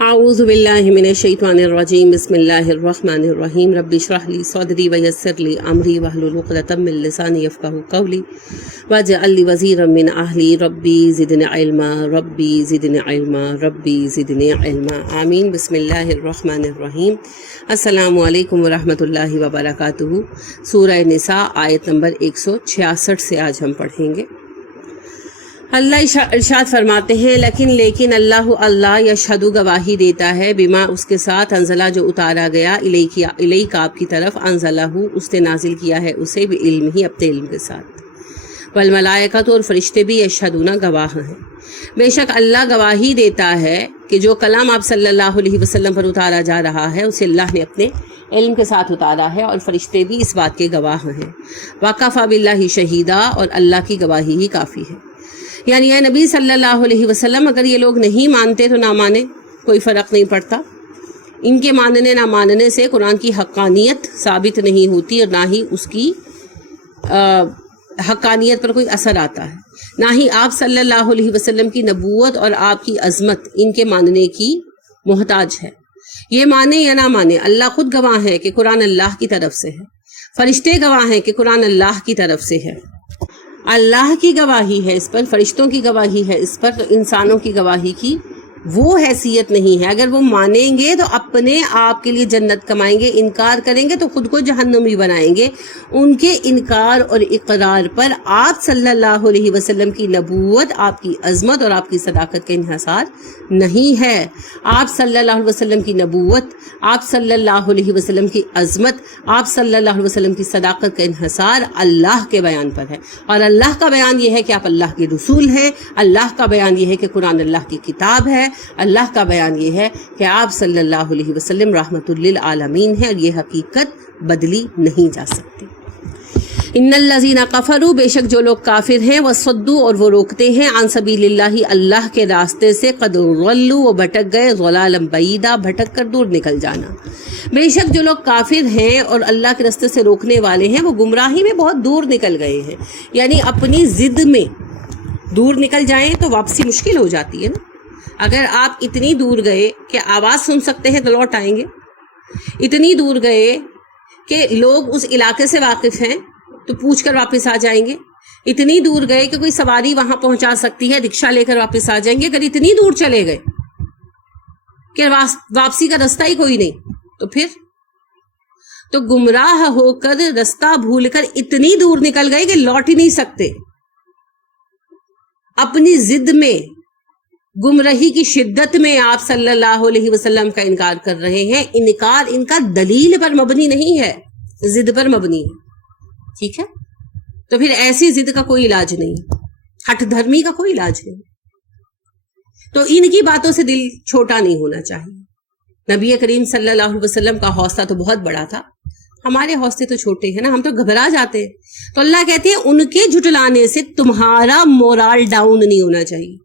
اعوذ باللہ من الشیطان الرجیم بسم اللہ الرحمن الرحیم رب اشرح لی صدری ویسر لی امری واحلل عقدۃ من لسانی یفقہوا قولی واجعل لی وزیرا من اہلی ربی زدنی علما ربی زدنی علما ربی زدنی علما آمین۔ بسم اللہ الرحمن الرحیم۔ السلام علیکم ورحمۃ اللہ وبرکاتہ۔ سورہ نساء آیت نمبر 166 سے آج ہم پڑھیں گے۔ اللہ ارشاد فرماتے ہیں لیکن اللہ یشہد گواہی دیتا ہے بما اس کے ساتھ انزلہ جو اتارا گیا الیک آپ کی طرف انزلہ اس نے نازل کیا ہے اسے بعلم ہی اپنے علم کے ساتھ، والملائکۃ اور فرشتے بھی یشہدون گواہ ہیں۔ بے شک اللہ گواہی دیتا ہے کہ جو کلام آپ صلی اللہ علیہ وسلم پر اتارا جا رہا ہے اسے اللہ نے اپنے علم کے ساتھ اتارا ہے، اور فرشتے بھی اس بات کے گواہ ہیں۔ وکفیٰ باللہ شہیدا، اور اللہ کی گواہی ہی کافی ہے۔ یعنی اے نبی صلی اللہ علیہ وسلم، اگر یہ لوگ نہیں مانتے تو نہ مانے، کوئی فرق نہیں پڑتا۔ ان کے ماننے نہ ماننے سے قرآن کی حقانیت ثابت نہیں ہوتی، اور نہ ہی اس کی حقانیت پر کوئی اثر آتا ہے، نہ ہی آپ صلی اللہ علیہ وسلم کی نبوت اور آپ کی عظمت ان کے ماننے کی محتاج ہے۔ یہ مانے یا نہ مانے، اللہ خود گواہ ہے کہ قرآن اللہ کی طرف سے ہے، فرشتے گواہ ہیں کہ قرآن اللہ کی طرف سے ہے۔ اللہ کی گواہی ہے اس پر، فرشتوں کی گواہی ہے اس پر، تو انسانوں کی گواہی کی وہ حیثیت نہیں ہے۔ اگر وہ مانیں گے تو اپنے آپ کے لیے جنت کمائیں گے، انکار کریں گے تو خود کو جہنمی بنائیں گے۔ ان کے انکار اور اقرار پر آپ صلی اللہ علیہ وسلم کی نبوت، آپ کی عظمت اور آپ کی صداقت کا انحصار نہیں ہے۔ آپ صلی اللہ علیہ وسلم کی نبوت، آپ صلی اللہ علیہ وسلم کی عظمت، آپ صلی اللہ علیہ وسلم کی صداقت کا انحصار اللہ کے بیان پر ہے، اور اللہ کا بیان یہ ہے کہ آپ اللہ کے رسول ہیں، اللہ کا بیان یہ ہے کہ قرآن اللہ کی کتاب ہے، اللہ کا بیان یہ ہے کہ آپ صلی اللہ علیہ وسلم رحمت للعالمین ہیں، اور یہ حقیقت بدلی نہیں جا سکتی۔ ان الذین کفروا، بے شک جو لوگ کافر ہیں، وصدوا اور وہ روکتے ہیں، عن سبیل اللہ اللہ کے راستے سے، قد ضلوا وہ بھٹک گئے، ضلالا بعیدا بھٹک کر دور نکل جانا۔ بے شک جو لوگ کافر ہیں اور اللہ کے راستے سے روکنے والے ہیں، وہ گمراہی میں بہت دور نکل گئے ہیں۔ یعنی اپنی ضد میں دور نکل جائیں تو واپسی مشکل ہو جاتی ہے نا۔ اگر آپ اتنی دور گئے کہ آواز سن سکتے ہیں تو لوٹ آئیں گے، اتنی دور گئے کہ لوگ اس علاقے سے واقف ہیں تو پوچھ کر واپس آ جائیں گے، اتنی دور گئے کہ کوئی سواری وہاں پہنچا سکتی ہے، رکشہ لے کر واپس آ جائیں گے۔ اگر اتنی دور چلے گئے کہ واپسی کا رستہ ہی کوئی نہیں، تو پھر تو گمراہ ہو کر رستہ بھول کر اتنی دور نکل گئے کہ لوٹ ہی نہیں سکتے۔ اپنی ضد میں، گمراہی کی شدت میں آپ صلی اللہ علیہ وسلم کا انکار کر رہے ہیں۔ انکار ان کا دلیل پر مبنی نہیں ہے، ضد پر مبنی ہے، ٹھیک ہے؟ تو پھر ایسی ضد کا کوئی علاج نہیں، ہٹ دھرمی کا کوئی علاج نہیں۔ تو ان کی باتوں سے دل چھوٹا نہیں ہونا چاہیے۔ نبی کریم صلی اللہ علیہ وسلم کا حوصلہ تو بہت بڑا تھا، ہمارے حوصلے تو چھوٹے ہیں نا، ہم تو گھبرا جاتے ہیں۔ تو اللہ کہتے ہیں ان کے جھٹلانے سے تمہارا مورال ڈاؤن نہیں ہونا چاہیے۔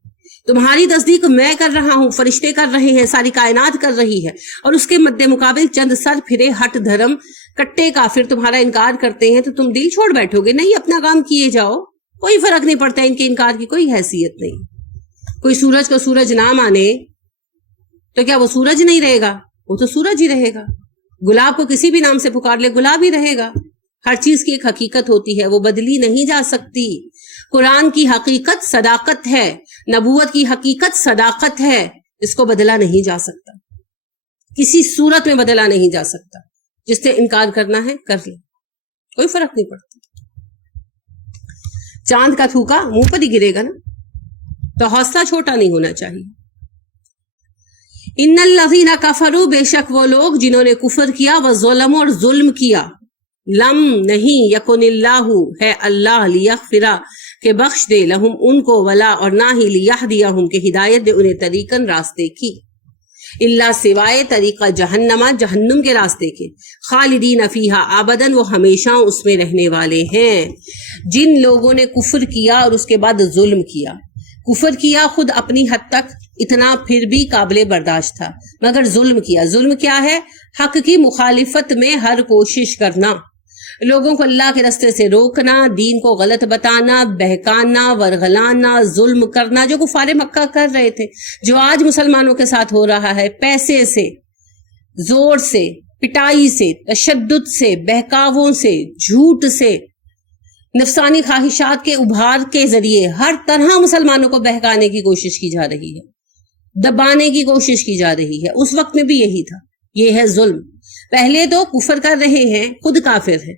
تمہاری تصدیق میں کر رہا ہوں، فرشتے کر رہے ہیں، ساری کائنات کر رہی ہے، اور اس کے مد مقابل چند سر پھرے ہٹ دھرم کٹے کافر تمہارا انکار کرتے ہیں، تو تم دل چھوڑ بیٹھو گے؟ نہیں، اپنا کام کیے جاؤ، کوئی فرق نہیں پڑتا، ان کے انکار کی کوئی حیثیت نہیں۔ کوئی سورج کو سورج نہ مانے تو کیا وہ سورج نہیں رہے گا؟ وہ تو سورج ہی رہے گا۔ گلاب کو کسی بھی نام سے پکار لے، گلاب ہی رہے گا۔ ہر چیز کی ایک حقیقت ہوتی ہے، وہ بدلی نہیں جا سکتی۔ قرآن کی حقیقت صداقت ہے، نبوت کی حقیقت صداقت ہے، اس کو بدلا نہیں جا سکتا، کسی صورت میں بدلا نہیں جا سکتا۔ جس سے انکار کرنا ہے کر لے، کوئی فرق نہیں پڑتا۔ چاند کا تھوکا منہ پر ہی گرے گا نا، تو حوصلہ چھوٹا نہیں ہونا چاہیے۔ ان الذین کفروا، بے شک وہ لوگ جنہوں نے کفر کیا، وظلموا اور ظلم کیا، لم نہیں، یکن اللہ ہے اللہ، لیغفر کہ بخش دے، لہم ان کو، ولا اور نہ ہی، لیہدیہم کہ ہدایت دے انہیں، طریقاً راستے کی، اللہ سوائے طریقہ جہنم، جہنم کے راستے کے، خالدین فیہا ابداً وہ ہمیشہ اس میں رہنے والے ہیں۔ جن لوگوں نے کفر کیا اور اس کے بعد ظلم کیا، کفر کیا خود اپنی حد تک اتنا پھر بھی قابل برداشت تھا، مگر ظلم کیا، ظلم کیا ہے؟ حق کی مخالفت میں ہر کوشش کرنا، لوگوں کو اللہ کے راستے سے روکنا، دین کو غلط بتانا، بہکانا، ورغلانا، ظلم کرنا، جو کفار مکہ کر رہے تھے، جو آج مسلمانوں کے ساتھ ہو رہا ہے، پیسے سے، زور سے، پٹائی سے، تشدد سے، بہکاووں سے، جھوٹ سے، نفسانی خواہشات کے ابھار کے ذریعے ہر طرح مسلمانوں کو بہکانے کی کوشش کی جا رہی ہے، دبانے کی کوشش کی جا رہی ہے۔ اس وقت میں بھی یہی تھا، یہ ہے ظلم۔ پہلے تو کفر کر رہے ہیں، خود کافر ہیں،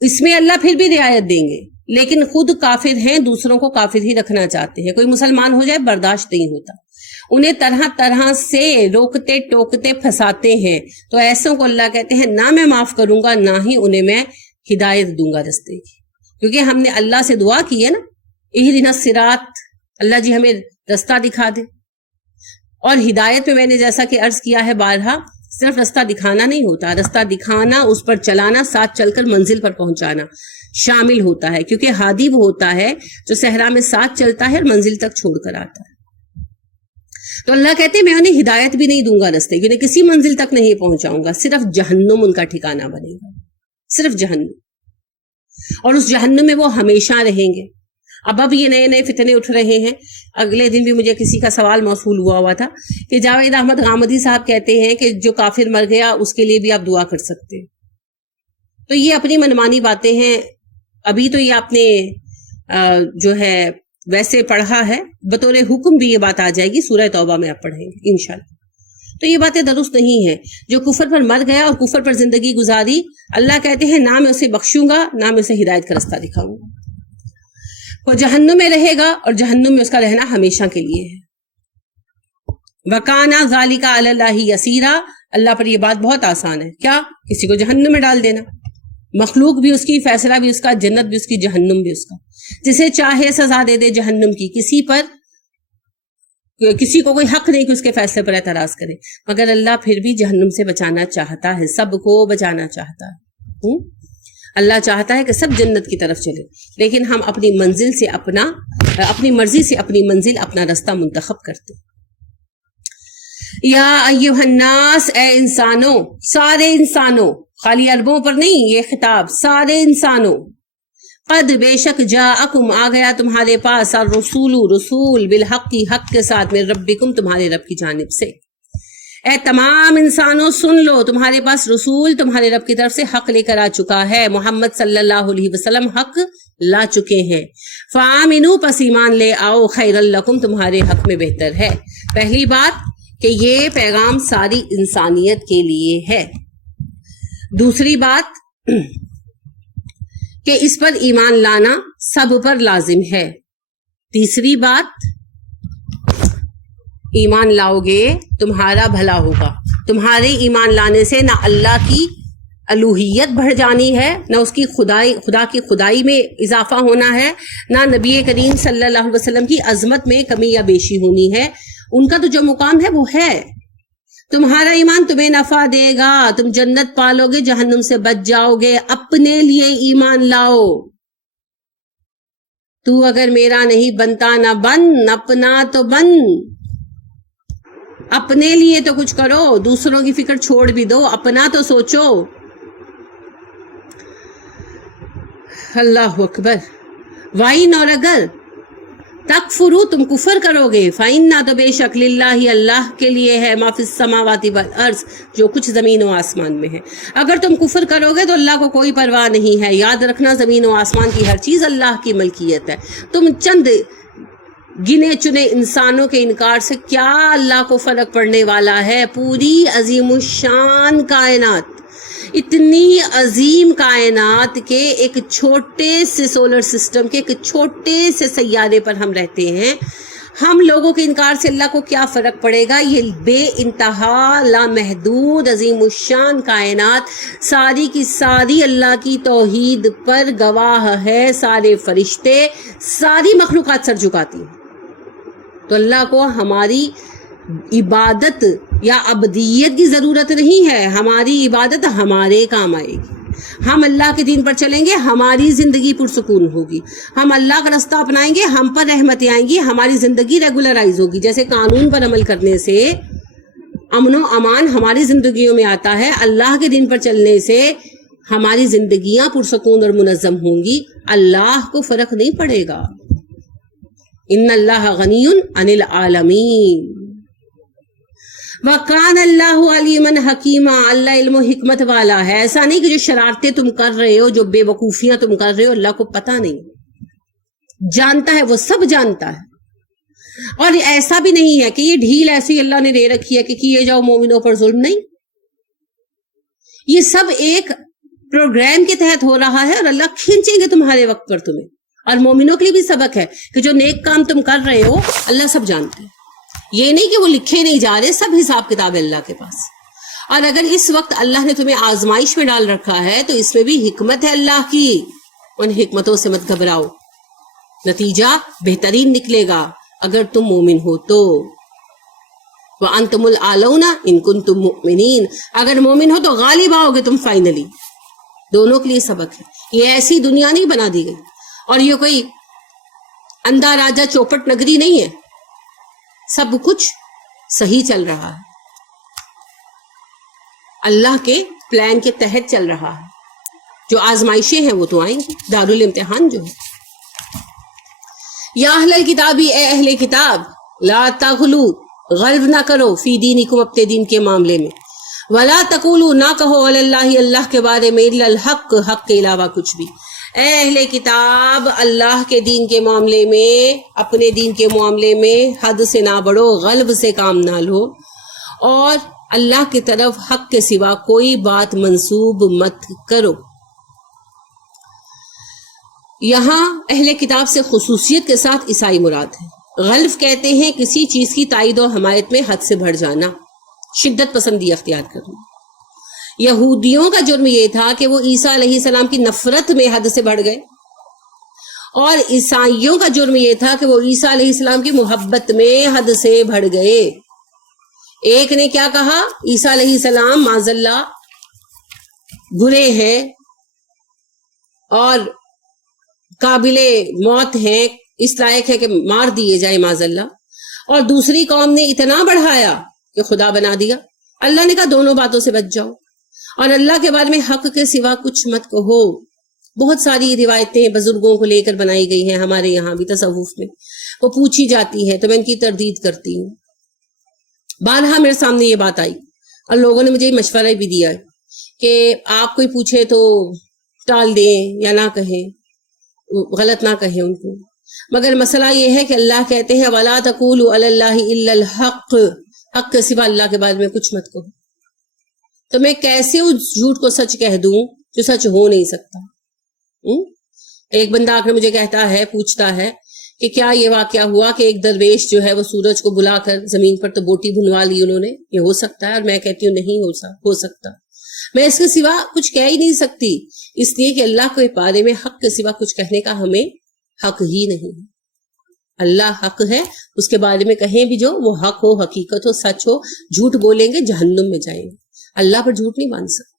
اس میں اللہ پھر بھی رعایت دیں گے، لیکن خود کافر ہیں، دوسروں کو کافر ہی رکھنا چاہتے ہیں۔ کوئی مسلمان ہو جائے برداشت نہیں ہوتا، انہیں طرح طرح سے روکتے ٹوکتے پھنساتے ہیں۔ تو ایسوں کو اللہ کہتے ہیں نہ میں معاف کروں گا، نہ ہی انہیں میں ہدایت دوں گا رستے کی، کیونکہ ہم نے اللہ سے دعا کی ہے نا، اہدنا الصراط، اللہ جی ہمیں رستہ دکھا دے۔ اور ہدایت میں نے جیسا کہ عرض کیا ہے بارہا، صرف رستہ دکھانا نہیں ہوتا، رستہ دکھانا، اس پر چلانا، ساتھ چل کر منزل پر پہنچانا شامل ہوتا ہے، کیونکہ ہادی وہ ہوتا ہے جو صحرا میں ساتھ چلتا ہے اور منزل تک چھوڑ کر آتا ہے۔ تو اللہ کہتے ہیں میں انہیں ہدایت بھی نہیں دوں گا رستے، انہیں کسی منزل تک نہیں پہنچاؤں گا، صرف جہنم ان کا ٹھکانہ بنے گا، صرف جہنم، اور اس جہنم میں وہ ہمیشہ رہیں گے۔ اب یہ نئے نئے فتنے اٹھ رہے ہیں۔ اگلے دن بھی مجھے کسی کا سوال موصول ہوا تھا کہ جاوید احمد غامدی صاحب کہتے ہیں کہ جو کافر مر گیا اس کے لیے بھی آپ دعا کر سکتے ہیں۔ تو یہ اپنی منمانی باتیں ہیں۔ ابھی تو یہ آپ نے جو ہے ویسے پڑھا ہے، بطور حکم بھی یہ بات آ جائے گی، سورہ توبہ میں آپ پڑھیں گے انشاءاللہ۔ تو یہ باتیں درست نہیں ہیں۔ جو کفر پر مر گیا اور کفر پر زندگی گزاری، اللہ کہتے ہیں نہ میں اسے بخشوں گا، نہ میں اسے ہدایت کا رستہ دکھاؤں گا، وہ جہنم میں رہے گا، اور جہنم میں اس کا رہنا ہمیشہ کے لیے ہے۔ وَكَانَ ذَلِكَ عَلَى اللَّهِ يَسِيرًا، اللہ پر یہ بات بہت آسان ہے، کیا؟ کسی کو جہنم میں ڈال دینا، مخلوق بھی اس کی، فیصلہ بھی اس کا، جنت بھی اس کی، جہنم بھی اس کا، جسے چاہے سزا دے دے جہنم کی۔ کسی کو کوئی حق نہیں کہ اس کے فیصلے پر اعتراض کرے، مگر اللہ پھر بھی جہنم سے بچانا چاہتا ہے، سب کو بچانا چاہتا ہے۔ اللہ چاہتا ہے کہ سب جنت کی طرف چلے، لیکن ہم اپنی اپنی مرضی سے اپنی منزل، اپنا رستہ منتخب کرتے۔ یا ایھا الناس، اے انسانوں، سارے انسانوں، خالی عربوں پر نہیں یہ خطاب، سارے انسانوں، قد بے شک جاءکم آ گیا تمہارے پاس، الرسول رسول، بالحق حق کے ساتھ، من ربکم تمہارے رب کی جانب سے۔ اے تمام انسانوں سن لو، تمہارے پاس رسول تمہارے رب کی طرف سے حق لے کر آ چکا ہے، محمد صلی اللہ علیہ وسلم حق لا چکے ہیں۔ فآمنوا، پس ایمان لے آؤ، خیر لکم تمہارے حق میں بہتر ہے۔ پہلی بات کہ یہ پیغام ساری انسانیت کے لیے ہے۔ دوسری بات کہ اس پر ایمان لانا سب پر لازم ہے۔ تیسری بات، ایمان لاؤ گے تمہارا بھلا ہوگا۔ تمہارے ایمان لانے سے نہ اللہ کی الوہیت بڑھ جانی ہے، نہ اس کی خدا کی خدائی میں اضافہ ہونا ہے، نہ نبی کریم صلی اللہ علیہ وسلم کی عظمت میں کمی یا بیشی ہونی ہے۔ ان کا تو جو مقام ہے وہ ہے۔ تمہارا ایمان تمہیں نفع دے گا، تم جنت پالو گے، جہنم سے بچ جاؤ گے۔ اپنے لیے ایمان لاؤ۔ تو اگر میرا نہیں بنتا نہ بن، اپنا تو بن۔ اپنے لیے تو کچھ کرو، دوسروں کی فکر چھوڑ بھی دو، اپنا تو سوچو۔ اللہ اکبر۔ وَإِنْ، اور اگر تکفروا، تم کفر کرو گے، فَإِنَّ، تو بے شک، للہ، اللہ کے لیے ہے، ما فی السماوات والارض، جو کچھ زمین و آسمان میں ہے۔ اگر تم کفر کرو گے تو اللہ کو کوئی پرواہ نہیں ہے۔ یاد رکھنا زمین و آسمان کی ہر چیز اللہ کی ملکیت ہے۔ تم چند گنے چنے انسانوں کے انکار سے کیا اللہ کو فرق پڑنے والا ہے؟ پوری عظیم الشان کائنات، اتنی عظیم کائنات کے ایک چھوٹے سے سولر سسٹم کے ایک چھوٹے سے سیارے پر ہم رہتے ہیں، ہم لوگوں کے انکار سے اللہ کو کیا فرق پڑے گا؟ یہ بے انتہا لامحدود عظیم الشان کائنات ساری کی ساری اللہ کی توحید پر گواہ ہے۔ سارے فرشتے، ساری مخلوقات سر جھکاتی ہیں، تو اللہ کو ہماری عبادت یا عبدیت کی ضرورت نہیں ہے۔ ہماری عبادت ہمارے کام آئے گی۔ ہم اللہ کے دین پر چلیں گے، ہماری زندگی پرسکون ہوگی۔ ہم اللہ کا راستہ اپنائیں گے، ہم پر رحمتیں آئیں گی، ہماری زندگی ریگولرائز ہوگی۔ جیسے قانون پر عمل کرنے سے امن و امان ہماری زندگیوں میں آتا ہے، اللہ کے دین پر چلنے سے ہماری زندگیاں پرسکون اور منظم ہوں گی، اللہ کو فرق نہیں پڑے گا. ان اللہ غنی عن العالمین وَكَانَ اللَّهُ عَلِيمًا حَكِيمًا، اللہ علم و حکمت والا ہے. ایسا نہیں کہ جو شرارتیں تم کر رہے ہو، جو بے وقوفیاں تم کر رہے ہو، اللہ کو پتہ نہیں، جانتا ہے، وہ سب جانتا ہے. اور ایسا بھی نہیں ہے کہ یہ ڈھیل ایسی اللہ نے دے رکھی ہے کہ کیے جاؤ مومنوں پر ظلم. نہیں، یہ سب ایک پروگرام کے تحت ہو رہا ہے، اور اللہ کھینچیں گے تمہارے وقت پر تمہیں. اور مومنوں کے لیے بھی سبق ہے کہ جو نیک کام تم کر رہے ہو اللہ سب جانتے ہیں. یہ نہیں کہ وہ لکھے نہیں جا رہے، سب حساب کتاب ہے اللہ کے پاس. اور اگر اس وقت اللہ نے تمہیں آزمائش میں ڈال رکھا ہے تو اس میں بھی حکمت ہے اللہ کی. ان حکمتوں سے مت گھبراؤ، نتیجہ بہترین نکلے گا اگر تم مومن ہو تو. وَأَنْتُمُ الْأَعْلَوْنَ إِن كُنتُم مُؤْمِنِينَ، اگر مومن ہو تو غالب آؤ گے تم فائنلی. دونوں کے لیے سبق ہے. یہ ایسی دنیا نہیں بنا دی گئی، اور یہ کوئی اندھا راجہ چوپٹ نگری نہیں ہے. سب کچھ صحیح چل رہا ہے، اللہ کے پلان کے تحت چل رہا ہے. جو آزمائشیں ہیں وہ تو آئیں گی، دارالامتحان جو ہے. یا اہل الکتابی، اے اہل کتاب، لا تغلو، غلب نہ کرو، فی دینکم، اپنے دین کے معاملے میں. ولا تقولوا، نہ کہو، علی اللہ، اللہ کے بارے میں، الا الحق، حق کے علاوہ کچھ بھی. اے اہل کتاب، اللہ کے دین کے معاملے میں، اپنے دین کے معاملے میں حد سے نہ بڑھو، غلب سے کام نہ لو، اور اللہ کی طرف حق کے سوا کوئی بات منسوب مت کرو. یہاں اہل کتاب سے خصوصیت کے ساتھ عیسائی مراد ہے. غلف کہتے ہیں کسی چیز کی تائید و حمایت میں حد سے بڑھ جانا، شدت پسندی اختیار کرنا. یہودیوں کا جرم یہ تھا کہ وہ عیسیٰ علیہ السلام کی نفرت میں حد سے بڑھ گئے، اور عیسائیوں کا جرم یہ تھا کہ وہ عیسیٰ علیہ السلام کی محبت میں حد سے بڑھ گئے. ایک نے کیا کہا، عیسیٰ علیہ السلام معاذ اللہ برے ہیں اور قابل موت ہیں، اس لائق ہے کہ مار دیے جائے معاذ اللہ. اور دوسری قوم نے اتنا بڑھایا کہ خدا بنا دیا. اللہ نے کہا دونوں باتوں سے بچ جاؤ، اور اللہ کے بارے میں حق کے سوا کچھ مت کہو. بہت ساری روایتیں بزرگوں کو لے کر بنائی گئی ہیں، ہمارے یہاں بھی تصوف میں وہ پوچھی جاتی ہے تو میں ان کی تردید کرتی ہوں. بارہا میرے سامنے یہ بات آئی، اور لوگوں نے مجھے مشورہ بھی دیا کہ آپ کوئی پوچھے تو ٹال دیں یا نہ کہیں، غلط نہ کہیں ان کو. مگر مسئلہ یہ ہے کہ اللہ کہتے ہیں وَلَا تَقُولُوا عَلَى اللَّهِ إِلَّا الْحَقِّ، حق کے سوا اللہ کے بارے میں کچھ مت کہو. تو میں کیسے اس جھوٹ کو سچ کہہ دوں جو سچ ہو نہیں سکتا. ایک بندہ آ کر مجھے کہتا ہے، پوچھتا ہے کہ کیا یہ واقعہ ہوا کہ ایک درویش جو ہے وہ سورج کو بلا کر زمین پر تو بوٹی بنوا لی انہوں نے، یہ ہو سکتا ہے؟ اور میں کہتی ہوں نہیں ہو سکتا. میں اس کے سوا کچھ کہہ ہی نہیں سکتی، اس لیے کہ اللہ کے بارے میں حق کے سوا کچھ کہنے کا ہمیں حق ہی نہیں ہے. اللہ حق ہے، اس کے بارے میں کہیں بھی جو وہ حق ہو، حقیقت ہو، سچ ہو. جھوٹ بولیں گے جہنم میں جائیں گے. اللہ پر جھوٹ نہیں باندھ سکتے.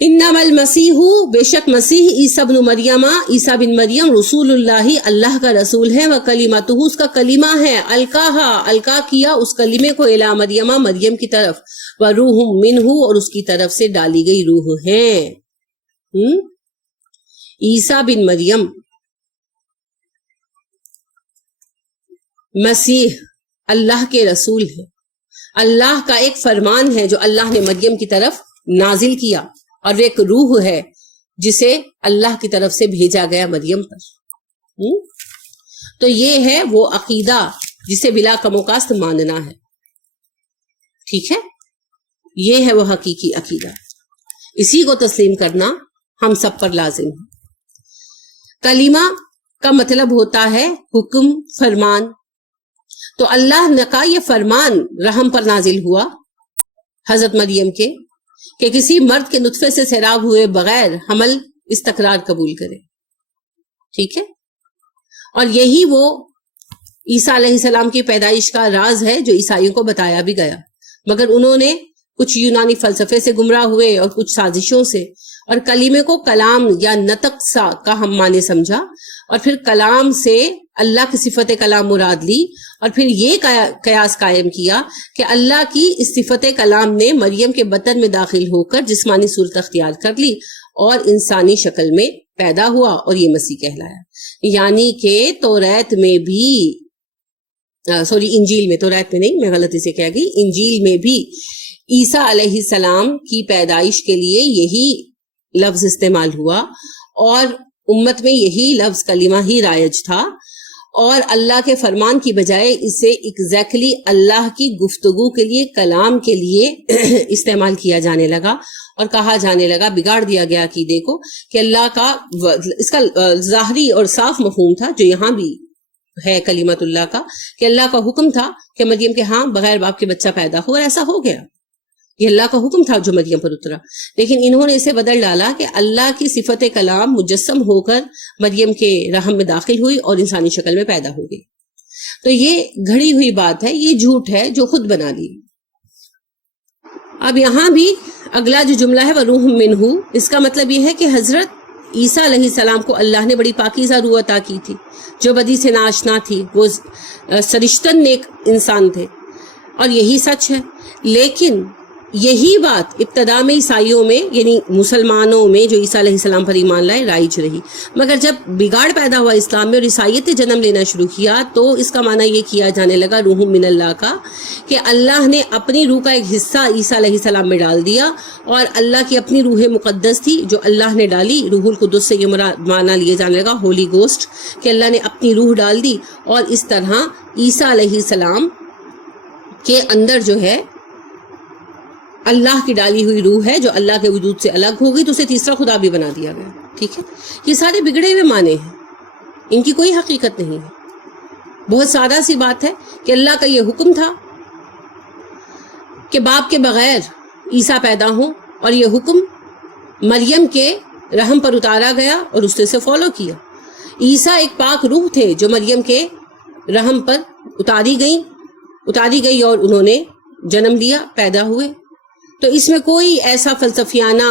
انما المسیح، بے شک مسیح، عیسیٰ بن مریم، عیسیٰ بن مریم، رسول اللہ، اللہ کا رسول ہے، وکلمتہ، اس کا کلمہ ہے، القا کیا اس کلمے کو، الی مریم، مریم کی طرف، وروح منہ، اور اس کی طرف سے ڈالی گئی روح ہے. عیسیٰ بن مریم، مسیح، اللہ کے رسول ہے. اللہ کا ایک فرمان ہے جو اللہ نے مریم کی طرف نازل کیا، اور ایک روح ہے جسے اللہ کی طرف سے بھیجا گیا مریم پر. تو یہ ہے وہ عقیدہ جسے بلا کم و کاست ماننا ہے. ٹھیک ہے، یہ ہے وہ حقیقی عقیدہ. اسی کو تسلیم کرنا ہم سب پر لازم ہے. کلمہ کا مطلب ہوتا ہے حکم، فرمان. تو اللہ نے کا یہ فرمان رحم پر نازل ہوا حضرت مریم کے کہ کسی مرد کے نطفے سے سیراب ہوئے بغیر حمل استقرار قبول کرے. ٹھیک ہے، اور یہی وہ عیسیٰ علیہ السلام کی پیدائش کا راز ہے جو عیسائیوں کو بتایا بھی گیا، مگر انہوں نے کچھ یونانی فلسفے سے گمراہ ہوئے اور کچھ سازشوں سے، اور کلمے کو کلام یا نطق سا کا ہم معنی سمجھا، اور پھر کلام سے اللہ کی صفت کلام مراد لی، اور پھر یہ قیاس قائم کیا کہ اللہ کی اس صفت کلام نے مریم کے بطن میں داخل ہو کر جسمانی صورت اختیار کر لی اور انسانی شکل میں پیدا ہوا اور یہ مسیح کہلایا. یعنی کہ توریت میں بھی انجیل میں، توریت میں نہیں، میں غلطی سے کہہ گئی، انجیل میں بھی عیسیٰ علیہ السلام کی پیدائش کے لیے یہی لفظ استعمال ہوا اور امت میں یہی لفظ کلمہ ہی رائج تھا، اور اللہ کے فرمان کی بجائے اسے ایگزیکٹلی اللہ کی گفتگو کے لیے، کلام کے لیے استعمال کیا جانے لگا اور کہا جانے لگا، بگاڑ دیا گیا عقیدے کو کہ اللہ کا، اس کا ظاہری اور صاف مفہوم تھا جو یہاں بھی ہے کلمت اللہ کا، کہ اللہ کا حکم تھا کہ مریم کے ہاں بغیر باپ کے بچہ پیدا ہو، اور ایسا ہو گیا. یہ اللہ کا حکم تھا جو مریم پر اترا، لیکن انہوں نے اسے بدل ڈالا کہ اللہ کی صفت کلام مجسم ہو کر مریم کے رحم میں داخل ہوئی اور انسانی شکل میں پیدا ہو گئی. تو یہ گھڑی ہوئی بات ہے، یہ جھوٹ ہے جو خود بنا لی. اب یہاں بھی اگلا جو جملہ ہے وہ روح منہ، اس کا مطلب یہ ہے کہ حضرت عیسیٰ علیہ السلام کو اللہ نے بڑی پاکیزہ روح عطا کی تھی جو بدی سے ناشنا تھی، وہ سرشتاً نیک انسان تھے، اور یہی سچ ہے. لیکن یہی بات ابتدا میں عیسائیوں میں، یعنی مسلمانوں میں جو عیسیٰ علیہ السلام پر ایمان لائے، رائج رہی. مگر جب بگاڑ پیدا ہوا اسلام میں اور عیسائیت نے جنم لینا شروع کیا تو اس کا معنی یہ کیا جانے لگا روح من اللہ کا، کہ اللہ نے اپنی روح کا ایک حصہ عیسیٰ علیہ السلام میں ڈال دیا، اور اللہ کی اپنی روح مقدس تھی جو اللہ نے ڈالی. روح القدس سے یہ معنی لیے جانے لگا ہولی گوسٹ، کہ اللہ نے اپنی روح ڈال دی، اور اس طرح عیسیٰ علیہ السلام کے اندر جو ہے اللہ کی ڈالی ہوئی روح ہے جو اللہ کے وجود سے الگ ہو گئی، تو اسے تیسرا خدا بھی بنا دیا گیا. ٹھیک ہے، یہ سارے بگڑے ہوئے معنی ہیں، ان کی کوئی حقیقت نہیں ہے. بہت سادہ سی بات ہے کہ اللہ کا یہ حکم تھا کہ باپ کے بغیر عیسیٰ پیدا ہوں، اور یہ حکم مریم کے رحم پر اتارا گیا اور اس نے اسے فالو کیا. عیسیٰ ایک پاک روح تھے جو مریم کے رحم پر اتاری گئی اور انہوں نے جنم لیا، پیدا ہوئے. تو اس میں کوئی ایسا فلسفیانہ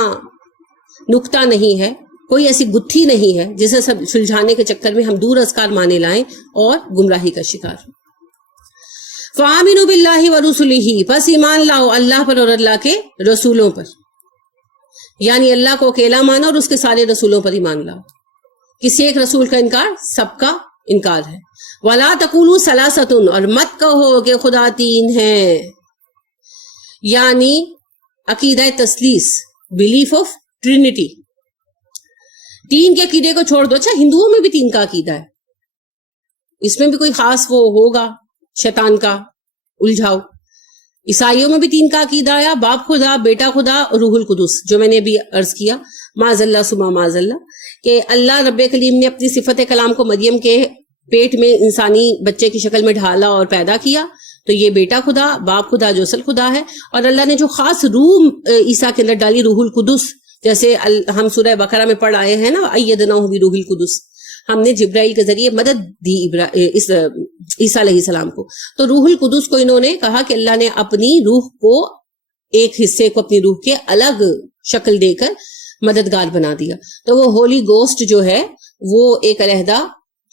نکتہ نہیں ہے، کوئی ایسی گتھی نہیں ہے جسے سب سلجھانے کے چکر میں ہم دور ازکار مانے لائیں اور گمراہی کا شکار. فآمنوا باللہ ورسلہ، پس ایمان لاؤ اللہ پر اور اللہ کے رسولوں پر، یعنی اللہ کو اکیلا مانو اور اس کے سارے رسولوں پر ایمان لاؤ. کسی ایک رسول کا انکار سب کا انکار ہے. وَلَا تَقُولُوا ثَلَاثَةٌ، اور مت کہو کہ خدا تین ہے، یعنی عقیدہ تثلیث، بلیف آف ٹرینٹی. تین کے عقیدے کو چھوڑ دو. اچھا، ہندوؤں میں بھی تین کا عقیدہ ہے، اس میں بھی کوئی خاص وہ ہوگا شیطان کا الجھاؤ. عیسائیوں میں بھی تین کا عقیدہ آیا، باپ خدا، بیٹا خدا اور روح القدس، جو میں نے بھی عرض کیا معاذ اللہ ثم معاذ اللہ، کہ اللہ رب کریم نے اپنی صفت کلام کو مریم کے پیٹ میں انسانی بچے کی شکل میں ڈھالا اور پیدا کیا. تو یہ بیٹا خدا، باپ خدا جو اصل خدا ہے، اور اللہ نے جو خاص روح عیسیٰ کے اندر ڈالی، روح القدس، جیسے ہم سورہ بقرہ میں پڑھ آئے ہیں نا، ایدناہ بروح القدس، ہم نے جبرائیل کے ذریعے مدد دی اس عیسیٰ علیہ السلام کو. تو روح القدس کو انہوں نے کہا کہ اللہ نے اپنی روح کو، ایک حصے کو اپنی روح کے الگ شکل دے کر مددگار بنا دیا. تو وہ ہولی گوسٹ جو ہے وہ ایک علیحدہ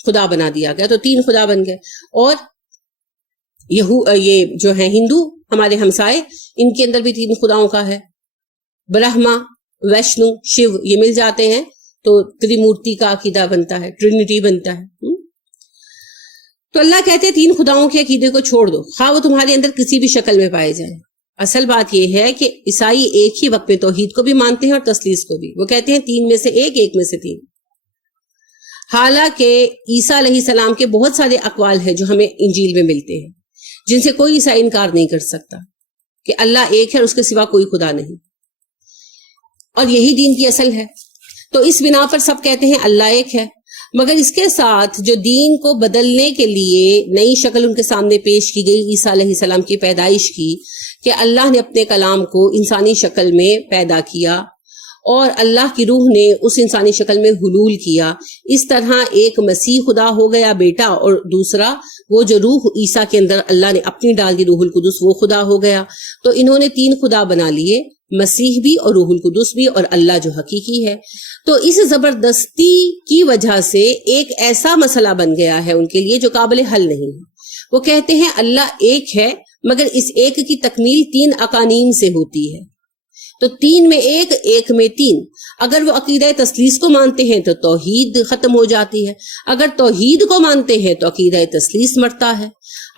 خدا بنا دیا گیا. تو تین خدا بن گئے. اور یہ جو ہیں ہندو ہمارے ہمسائے، ان کے اندر بھی تین خداؤں کا ہے، برہما، ویشنو، شیو، یہ مل جاتے ہیں تو تریمورتی کا عقیدہ بنتا ہے، ٹرینٹی بنتا ہے. تو اللہ کہتے ہیں تین خداؤں کے عقیدے کو چھوڑ دو، خواہ وہ تمہارے اندر کسی بھی شکل میں پائے جائیں. اصل بات یہ ہے کہ عیسائی ایک ہی وقت میں توحید کو بھی مانتے ہیں اور تثلیث کو بھی. وہ کہتے ہیں تین میں سے ایک میں سے تین. حالانکہ عیسیٰ علیہ السلام کے بہت سارے اقوال ہیں جو ہمیں انجیل میں ملتے ہیں، جن سے کوئی عیسائی انکار نہیں کر سکتا کہ اللہ ایک ہے اور اس کے سوا کوئی خدا نہیں، اور یہی دین کی اصل ہے. تو اس بنا پر سب کہتے ہیں اللہ ایک ہے، مگر اس کے ساتھ جو دین کو بدلنے کے لیے نئی شکل ان کے سامنے پیش کی گئی عیسیٰ علیہ السلام کی پیدائش کی، کہ اللہ نے اپنے کلام کو انسانی شکل میں پیدا کیا اور اللہ کی روح نے اس انسانی شکل میں حلول کیا. اس طرح ایک مسیح خدا ہو گیا بیٹا، اور دوسرا وہ جو روح عیسیٰ کے اندر اللہ نے اپنی ڈال دی، روح القدس، وہ خدا ہو گیا. تو انہوں نے تین خدا بنا لیے، مسیح بھی اور روح القدس بھی اور اللہ جو حقیقی ہے. تو اس زبردستی کی وجہ سے ایک ایسا مسئلہ بن گیا ہے ان کے لیے جو قابل حل نہیں ہے. وہ کہتے ہیں اللہ ایک ہے مگر اس ایک کی تکمیل 3 اقانیم سے ہوتی ہے، تو 3 میں ایک، ایک میں 3۔ اگر وہ عقیدہ تثلیث کو مانتے ہیں تو توحید ختم ہو جاتی ہے، اگر توحید کو مانتے ہیں تو عقیدہ تثلیث مرتا ہے۔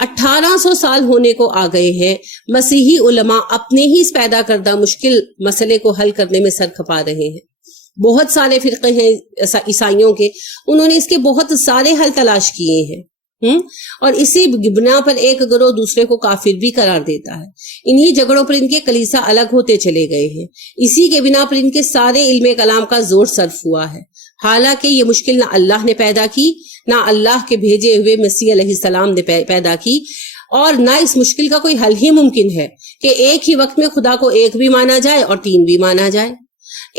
1800 سال ہونے کو آ گئے ہیں، مسیحی علماء اپنے ہی اس پیدا کردہ مشکل مسئلے کو حل کرنے میں سر کھپا رہے ہیں۔ بہت سارے فرقے ہیں عیسائیوں کے، انہوں نے اس کے بہت سارے حل تلاش کیے ہیں، اور اسی بنا پر ایک گروہ دوسرے کو کافر بھی قرار دیتا ہے۔ انہی جھگڑوں پر ان کے کلیسا الگ ہوتے چلے گئے ہیں، اسی کے بنا پر ان کے سارے علم کلام کا زور صرف ہوا ہے، حالانکہ یہ مشکل نہ اللہ نے پیدا کی، نہ اللہ کے بھیجے ہوئے مسیح علیہ السلام نے پیدا کی، اور نہ اس مشکل کا کوئی حل ہی ممکن ہے کہ ایک ہی وقت میں خدا کو ایک بھی مانا جائے اور 3 بھی مانا جائے،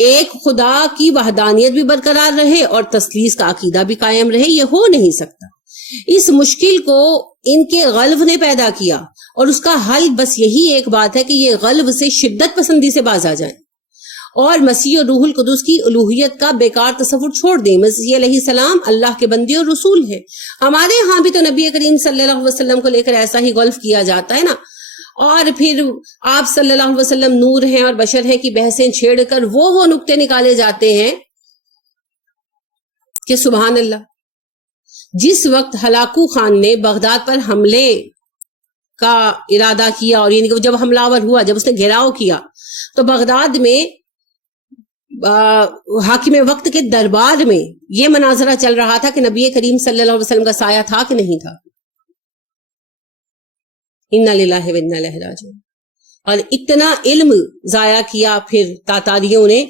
ایک خدا کی وحدانیت بھی برقرار رہے اور تثلیث کا عقیدہ بھی قائم رہے۔ یہ ہو نہیں سکتا۔ اس مشکل کو ان کے غلب نے پیدا کیا، اور اس کا حل بس یہی ایک بات ہے کہ یہ غلب سے شدت پسندی سے باز آ جائیں اور مسیح اور روح القدس کی الوہیت کا بیکار تصور چھوڑ دیں۔ مسیح علیہ السلام اللہ کے بندے اور رسول ہیں۔ ہمارے ہاں بھی تو نبی کریم صلی اللہ علیہ وسلم کو لے کر ایسا ہی غلف کیا جاتا ہے نا، اور پھر آپ صلی اللہ علیہ وسلم نور ہیں اور بشر ہیں کی بحثیں چھیڑ کر وہ نکتے نکالے جاتے ہیں کہ سبحان اللہ۔ جس وقت ہلاکو خان نے بغداد پر حملے کا ارادہ کیا، اور یعنی کہ جب حملہ آور ہوا، جب اس نے گھیراؤ کیا، تو بغداد میں حاکم وقت کے دربار میں یہ مناظرہ چل رہا تھا کہ نبی کریم صلی اللہ علیہ وسلم کا سایہ تھا کہ نہیں تھا۔ انا للہ و انا الیہ راجعون۔ اور اتنا علم ضائع کیا پھر تاتاریوں نے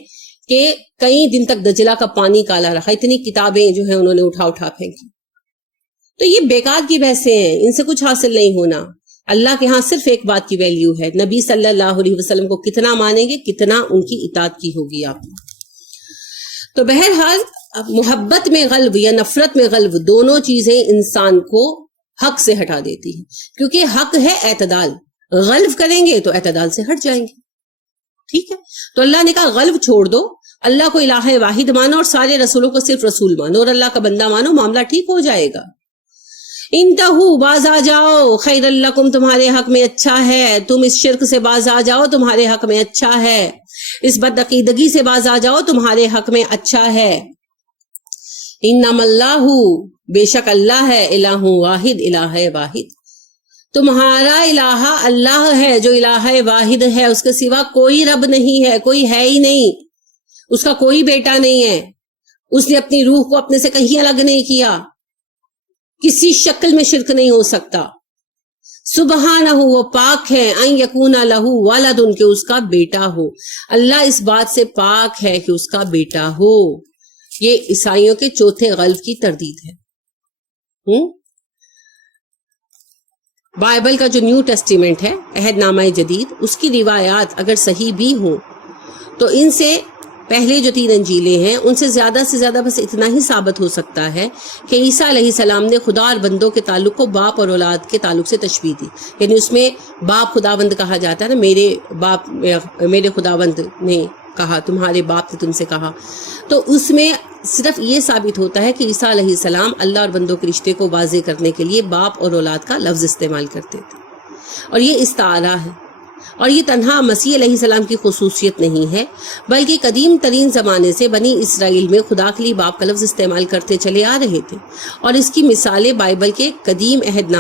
کہ کئی دن تک دجلہ کا پانی کالا رہا، اتنی کتابیں جو ہیں انہوں نے اٹھا پھینکی۔ تو یہ بیکار کی بحثیں ہیں، ان سے کچھ حاصل نہیں ہونا۔ اللہ کے ہاں صرف ایک بات کی ویلیو ہے، نبی صلی اللہ علیہ وسلم کو کتنا مانیں گے، کتنا ان کی اطاعت کی ہوگی آپ۔ تو بہرحال محبت میں غلب یا نفرت میں غلب، دونوں چیزیں انسان کو حق سے ہٹا دیتی ہیں، کیونکہ حق ہے اعتدال۔ غلب کریں گے تو اعتدال سے ہٹ جائیں گے، ٹھیک ہے؟ تو اللہ نے کہا غلب چھوڑ دو، اللہ کو الہ واحد مانو اور سارے رسولوں کو صرف رسول مانو اور اللہ کا بندہ مانو، معاملہ ٹھیک ہو جائے گا۔ انتہو، باز آ جاؤ، خیر لکم، تمہارے حق میں اچھا ہے، تم اس شرک سے باز آ جاؤ، تمہارے حق میں اچھا ہے، اس بدعقیدگی سے باز آ جاؤ، تمہارے حق میں اچھا ہے۔ انما اللہ، بے شک اللہ ہے، الہ واحد، الہ واحد، تمہارا الہ اللہ ہے جو الہ واحد ہے، اس کے سوا کوئی رب نہیں ہے، کوئی ہے ہی نہیں، اس کا کوئی بیٹا نہیں ہے، اس نے اپنی روح کو اپنے سے کہیں الگ نہیں کیا، کسی شکل میں شرک نہیں ہو سکتا۔ سبحانہ، وہ پاک ہے، ان یکون لہ ولد، کہ اس کا بیٹا ہو۔ اللہ اس بات سے پاک ہے کہ اس کا بیٹا ہو۔ یہ عیسائیوں کے چوتھے غلط کی تردید ہے۔ بائبل کا جو نیو ٹیسٹیمنٹ ہے، عہد نامہ جدید، اس کی روایات اگر صحیح بھی ہوں تو ان سے پہلے جو 3 انجیلیں ہیں ان سے زیادہ بس اتنا ہی ثابت ہو سکتا ہے کہ عیسیٰ علیہ السلام نے خدا اور بندوں کے تعلق کو باپ اور اولاد کے تعلق سے تشبیہ دی، یعنی اس میں باپ خداوند کہا جاتا ہے نا، میرے خداوند نے کہا، تمہارے باپ نے تم سے کہا، تو اس میں صرف یہ ثابت ہوتا ہے کہ عیسیٰ علیہ السلام اللہ اور بندوں کے رشتے کو واضح کرنے کے لیے باپ اور اولاد کا لفظ استعمال کرتے تھے، اور یہ استعارہ ہے، اور یہ تنہا مسیح علیہ السلام کی خصوصیت نہیں ہے، بلکہ قدیم ترین زمانے سے بنی اسرائیل میں خدا کے لیے باپ کا لفظ استعمال کرتے چلے آ رہے تھے، اور اس کی مثالیں بائبل کے قدیم عہد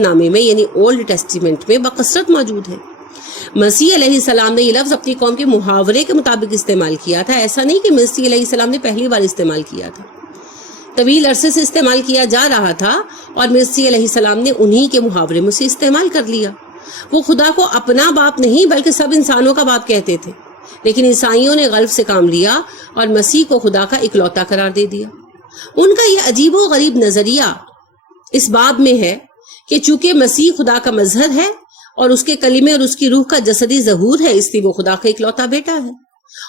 نامے میں یعنی اولڈ ٹیسٹیمنٹ میں بکثرت موجود ہیں۔ مسیح علیہ السلام نے یہ لفظ اپنی قوم کے محاورے کے مطابق استعمال کیا تھا، ایسا نہیں کہ مسیح علیہ السلام نے پہلی بار استعمال کیا تھا، طویل عرصے سے استعمال کیا جا رہا تھا، اور مسیح علیہ السلام نے انہی کے محاورے میں سے استعمال کر لیا۔ وہ خدا کو اپنا باپ نہیں بلکہ سب انسانوں کا باپ کہتے تھے، لیکن عیسائیوں نے غلط سے کام لیا اور مسیح کو خدا کا اکلوتا قرار دے دیا۔ ان کا یہ عجیب و غریب نظریہ اس باب میں ہے کہ چونکہ مسیح خدا کا مظہر ہے اور اس کے کلمے اور اس کی روح کا جسدی ظہور ہے، اس لیے وہ خدا کا اکلوتا بیٹا ہے،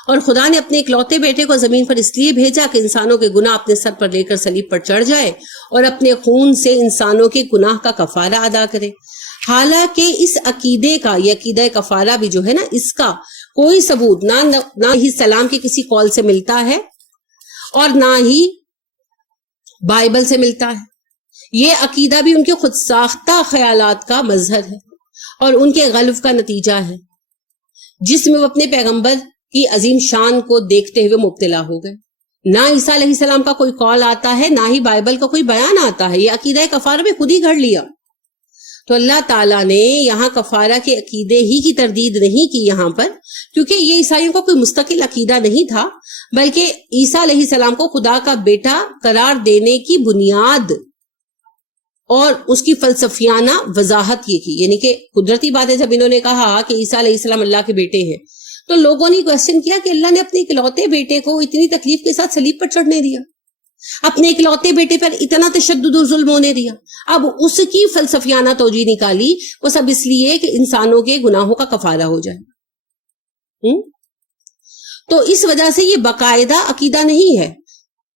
اور خدا نے اپنے اکلوتے بیٹے کو زمین پر اس لیے بھیجا کہ انسانوں کے گناہ اپنے سر پر لے کر صلیب پر چڑھ جائے اور اپنے خون سے انسانوں کے گناہ کا کفارہ ادا کرے۔ حالانکہ اس عقیدے کا، یہ عقیدہ کفارہ بھی جو ہے نا، اس کا کوئی ثبوت نہ ہی سلام کے کسی قول سے ملتا ہے اور نہ ہی بائبل سے ملتا ہے۔ یہ عقیدہ بھی ان کے خود ساختہ خیالات کا مظہر ہے اور ان کے غلو کا نتیجہ ہے، جس میں وہ اپنے پیغمبر کی عظیم شان کو دیکھتے ہوئے مبتلا ہو گئے۔ نہ عیسیٰ علیہ السلام کا کوئی قول آتا ہے، نہ ہی بائبل کا کوئی بیان آتا ہے، یہ عقیدہ کفارہ میں خود ہی گھڑ لیا۔ تو اللہ تعالیٰ نے یہاں کفارہ کے عقیدے ہی کی تردید نہیں کی یہاں پر، کیونکہ یہ عیسائیوں کا کوئی مستقل عقیدہ نہیں تھا، بلکہ عیسیٰ علیہ السلام کو خدا کا بیٹا قرار دینے کی بنیاد اور اس کی فلسفیانہ وضاحت یہ کی، یعنی کہ قدرتی بات ہے جب انہوں نے کہا کہ عیسیٰ علیہ السلام اللہ کے بیٹے ہیں تو لوگوں نے کوشچن کیا کہ اللہ نے اپنے اکلوتے بیٹے کو اتنی تکلیف کے ساتھ صلیب پر چڑھنے دیا، اپنے اکلوتے بیٹے پر اتنا تشدد اور ظلم ہونے دیا۔ اب اس کی فلسفیانہ توجیہ نکالی، وہ سب اس لیے کہ انسانوں کے گناہوں کا کفارہ ہو جائے۔ تو اس وجہ سے یہ باقاعدہ عقیدہ نہیں ہے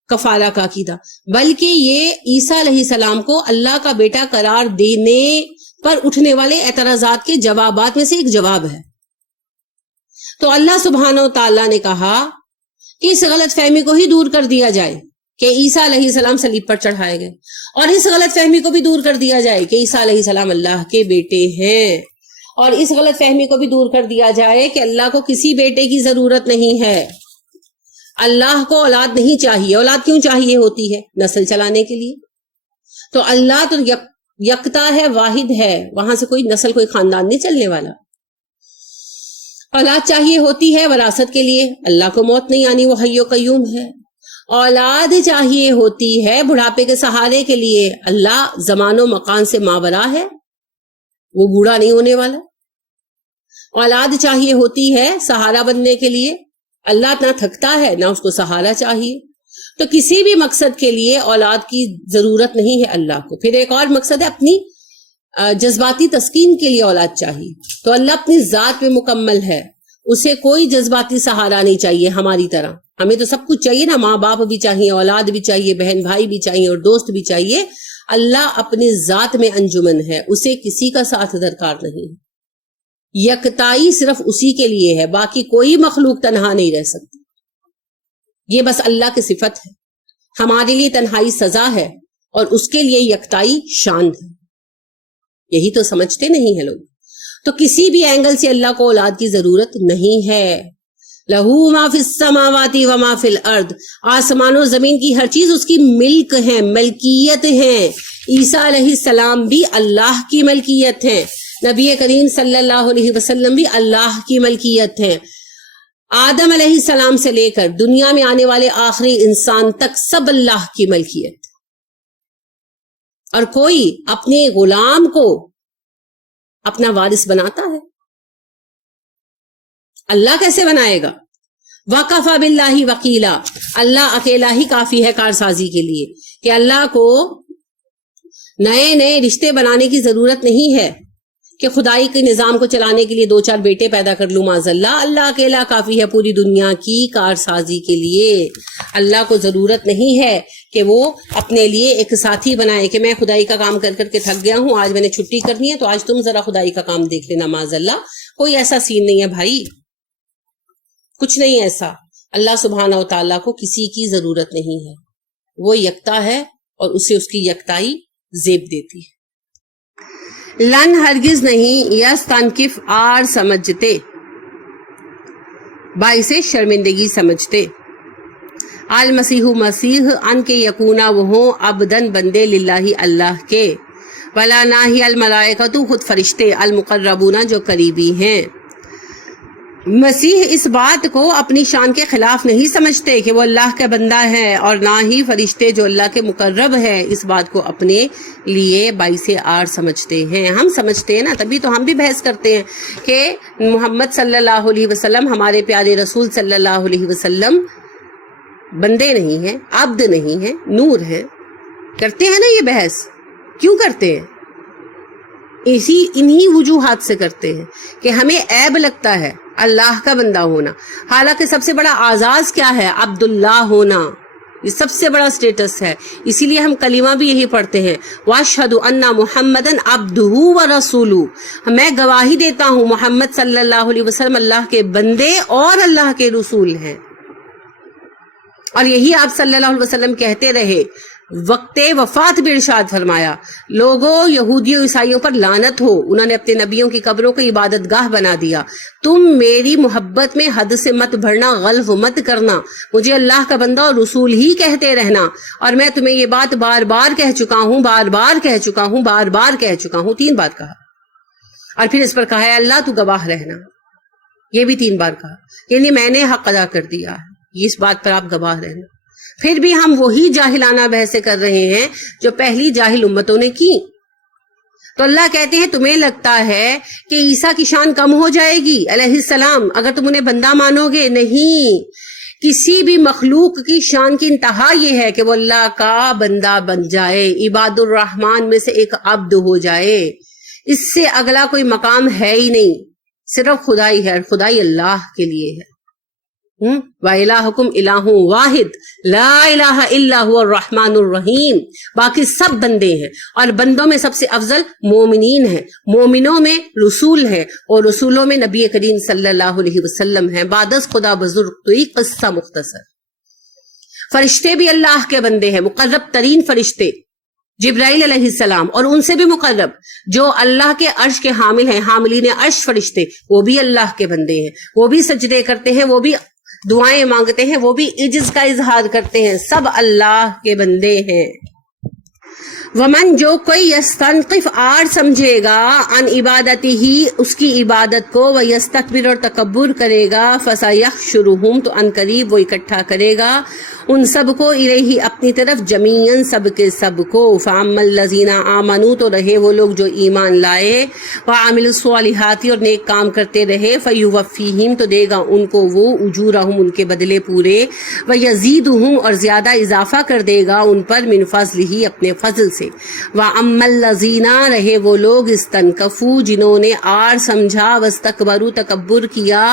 کفارہ کا عقیدہ، بلکہ یہ عیسیٰ علیہ السلام کو اللہ کا بیٹا قرار دینے پر اٹھنے والے اعتراضات کے جوابات میں سے ایک جواب ہے۔ تو اللہ سبحانہ و تعالیٰ نے کہا کہ اس غلط فہمی کو ہی دور کر دیا جائے کہ عیسیٰ علیہ السلام صلیب پر چڑھائے گئے، اور اس غلط فہمی کو بھی دور کر دیا جائے کہ عیسیٰ علیہ السلام اللہ کے بیٹے ہیں، اور اس غلط فہمی کو بھی دور کر دیا جائے کہ اللہ کو کسی بیٹے کی ضرورت نہیں ہے، اللہ کو اولاد نہیں چاہیے۔ اولاد کیوں چاہیے ہوتی ہے؟ نسل چلانے کے لیے۔ تو اللہ تو یکتا ہے، واحد ہے، وہاں سے کوئی نسل کوئی خاندان نہیں چلنے والا۔ اولاد چاہیے ہوتی ہے وراثت کے لیے، اللہ کو موت نہیں آنی، وہ حی و قیوم ہے۔ اولاد چاہیے ہوتی ہے بڑھاپے کے سہارے کے لیے، اللہ زمان و مکان سے ماورا ہے، وہ بوڑھا نہیں ہونے والا۔ اولاد چاہیے ہوتی ہے سہارا بننے کے لیے، اللہ نہ تھکتا ہے نہ اس کو سہارا چاہیے۔ تو کسی بھی مقصد کے لیے اولاد کی ضرورت نہیں ہے اللہ کو۔ پھر ایک اور مقصد ہے اپنی جذباتی تسکین کے لیے اولاد چاہیے، تو اللہ اپنی ذات میں مکمل ہے، اسے کوئی جذباتی سہارا نہیں چاہیے ہماری طرح۔ ہمیں تو سب کچھ چاہیے نا، ماں باپ بھی چاہیے، اولاد بھی چاہیے، بہن بھائی بھی چاہیے اور دوست بھی چاہیے۔ اللہ اپنی ذات میں انجمن ہے، اسے کسی کا ساتھ درکار نہیں ہے، یکتائی صرف اسی کے لیے ہے، باقی کوئی مخلوق تنہا نہیں رہ سکتی۔ یہ بس اللہ کی صفت ہے، ہمارے لیے تنہائی سزا ہے اور اس کے لیے یکتائی شان ہے، یہی تو سمجھتے نہیں ہیں لوگ۔ تو کسی بھی اینگل سے اللہ کو اولاد کی ضرورت نہیں ہے۔ لہو ما فی السماوات و ما فی الارض، آسمان و زمین کی ہر چیز اس کی ملک ہے، ملکیت ہے۔ عیسیٰ علیہ السلام بھی اللہ کی ملکیت ہے، نبی کریم صلی اللہ علیہ وسلم بھی اللہ کی ملکیت ہے، آدم علیہ السلام سے لے کر دنیا میں آنے والے آخری انسان تک سب اللہ کی ملکیت۔ اور کوئی اپنے غلام کو اپنا وارث بناتا ہے؟ اللہ کیسے بنائے گا؟ وَكَفَى بِاللَّهِ وَكِيلًا، اللہ اکیلا ہی کافی ہے کارسازی کے لیے، کہ اللہ کو نئے نئے رشتے بنانے کی ضرورت نہیں ہے کہ خدائی کے نظام کو چلانے کے لیے 2-4 بیٹے پیدا کر لوں معاذ اللہ۔ اللہ اکیلا کافی ہے پوری دنیا کی کارسازی کے لیے۔ اللہ کو ضرورت نہیں ہے کہ وہ اپنے لیے ایک ساتھی بنائے کہ میں خدائی کا کام کر کر کے تھک گیا ہوں، آج میں نے چھٹی کرنی ہے تو آج تم ذرا خدائی کا کام دیکھ لینا معاذ اللہ۔ کوئی ایسا سین نہیں ہے بھائی، کچھ نہیں ایسا۔ اللہ سبحانہ و تعالیٰ کو کسی کی ضرورت نہیں ہے، وہ یکتا ہے اور اسے اس کی یکتائی زیب دیتی ہے۔ لن ہرگز نہیں، یس تنکف آر سمجھتے، باعث شرمندگی سمجھتے، المسیح مسیح ان کے یکونا وہ ہوں عبدن بندے للہ اللہ کے، ولا نہ ہی الملائکۃ خود فرشتے، المقربون جو قریبی ہیں۔ مسیح اس بات کو اپنی شان کے خلاف نہیں سمجھتے کہ وہ اللہ کا بندہ ہے، اور نہ ہی فرشتے جو اللہ کے مقرب ہیں اس بات کو اپنے لیے باعث آر سمجھتے ہیں۔ ہم سمجھتے ہیں نا، تبھی تو ہم بھی بحث کرتے ہیں کہ محمد صلی اللہ علیہ وسلم، ہمارے پیارے رسول صلی اللہ علیہ وسلم بندے نہیں ہیں، عبد نہیں ہیں، نور ہیں۔ کرتے ہیں نا یہ بحث، کیوں کرتے ہیں؟ انہی وجوہات سے کرتے ہیں کہ ہمیں عیب لگتا ہے اللہ کا بندہ ہونا، حالانکہ سب سے بڑا اعزاز کیا ہے؟ عبداللہ ہونا، یہ سب سے بڑا سٹیٹس ہے۔ اسی لیے ہم کلمہ بھی یہی پڑھتے ہیں، وَأَشْهَدُ أَنَّ مُحَمَّدًا عَبْدُهُ وَرَسُولُهُ، میں گواہی دیتا ہوں محمد صلی اللہ علیہ وسلم اللہ کے بندے اور اللہ کے رسول ہیں۔ اور یہی آپ صلی اللہ علیہ وسلم کہتے رہے، وقت وفات بھی ارشاد فرمایا، لوگوں یہودیوں عیسائیوں پر لعنت ہو، انہوں نے اپنے نبیوں کی قبروں کو عبادت گاہ بنا دیا، تم میری محبت میں حد سے مت بڑھنا، غلو مت کرنا، مجھے اللہ کا بندہ اور رسول ہی کہتے رہنا، اور میں تمہیں یہ بات بار بار کہہ چکا ہوں، بار بار کہہ چکا ہوں، بار بار کہہ چکا ہوں، 3 بار کہا، اور پھر اس پر کہا ہے اللہ تو گواہ رہنا، یہ بھی 3 بار کہا، یعنی میں نے حق ادا کر دیا ہے، اس بات پر آپ گواہ رہنا۔ پھر بھی ہم وہی جاہلانہ بحثیں کر رہے ہیں جو پہلی جاہل امتوں نے کی۔ تو اللہ کہتے ہیں تمہیں لگتا ہے کہ عیسیٰ کی شان کم ہو جائے گی علیہ السلام اگر تم انہیں بندہ مانو گے؟ نہیں، کسی بھی مخلوق کی شان کی انتہا یہ ہے کہ وہ اللہ کا بندہ بن جائے، عباد الرحمن میں سے ایک عبد ہو جائے، اس سے اگلا کوئی مقام ہے ہی نہیں، صرف خدائی ہے، خدائی اللہ کے لیے ہے۔ وَإِلَٰهُكُمْ إِلَٰهٌ وَاحِدٌ لَا إِلَٰهَ إِلَّا هُوَ الرَّحْمَٰنُ الرَّحِيمُ، باقی سب بندے ہیں، اور بندوں میں سب سے افضل مومنین ہیں، مومنوں میں رسول ہے، اور رسولوں میں نبی کریم صلی اللہ علیہ وسلم ہے۔ بعد از خدا بزرگ تو یہ قصہ مختصر۔ فرشتے بھی اللہ کے بندے ہیں، مقرب ترین فرشتے جبرائیل علیہ السلام، اور ان سے بھی مقرب جو اللہ کے عرش کے حامل ہیں، حاملین عرش فرشتے، وہ بھی اللہ کے بندے ہیں، وہ بھی سجدے کرتے ہیں، وہ بھی دعائیں مانگتے ہیں، وہ بھی عجز کا اظہار کرتے ہیں، سب اللہ کے بندے ہیں۔ ومن جو کوئی یستنقف آڑ سمجھے گا ان عبادتی ہی اس کی عبادت کو، ویستکبر اور تکبر کرے گا، فسیحشرہم تو ان قریب وہ اکٹھا کرے گا ان سب کو، الیہ اپنی طرف، جمیعاً سب کے سب کو۔ فاما الذین آمنوا تو رہے وہ لوگ جو ایمان لائے، وعملوا الصالحات اور نیک کام کرتے رہے، فیوفیہم تو دے گا ان کو وہ، اجورہم ان کے بدلے پورے، ویزیدہم اور زیادہ اضافہ کر دے گا ان پر، من فضلہ اپنے فضل سے۔ وَأَمَّا الَّذِينَ رہے وہ لوگ، استنکفوا جنہوں نے آڑ سمجھا، واستکبروا تکبر کیا،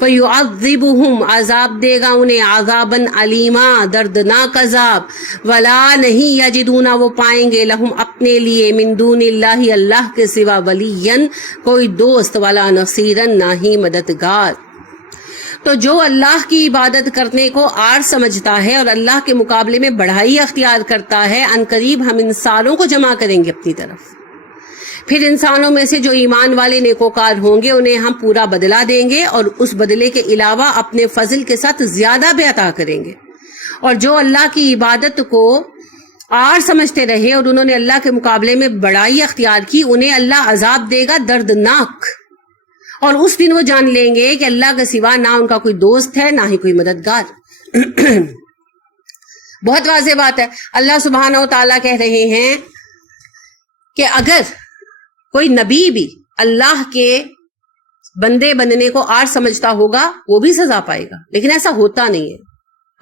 فَيُعَذِّبُهُمْ عذاب دے گا انہیں، عذابًا علیما دردناک عذاب، ولا نہیں یجدون وہ پائیں گے، لہم اپنے لیے، من دون اللہ اللہ کے سوا، ولیًا کوئی دوست، ولا نصیرًا نہ ہی مددگار۔ تو جو اللہ کی عبادت کرنے کو آڑ سمجھتا ہے اور اللہ کے مقابلے میں بڑائی اختیار کرتا ہے، ان قریب ہم ان ساروں کو جمع کریں گے اپنی طرف، پھر انسانوں میں سے جو ایمان والے نیکوکار ہوں گے انہیں ہم پورا بدلہ دیں گے، اور اس بدلے کے علاوہ اپنے فضل کے ساتھ زیادہ بھی عطا کریں گے۔ اور جو اللہ کی عبادت کو آڑ سمجھتے رہے اور انہوں نے اللہ کے مقابلے میں بڑائی اختیار کی، انہیں اللہ عذاب دے گا دردناک، اور اس دن وہ جان لیں گے کہ اللہ کے سوا نہ ان کا کوئی دوست ہے، نہ ہی کوئی مددگار۔ بہت واضح بات ہے، اللہ سبحانہ و تعالیٰ کہہ رہے ہیں کہ اگر کوئی نبی بھی اللہ کے بندے بننے کو آڑ سمجھتا ہوگا وہ بھی سزا پائے گا، لیکن ایسا ہوتا نہیں ہے۔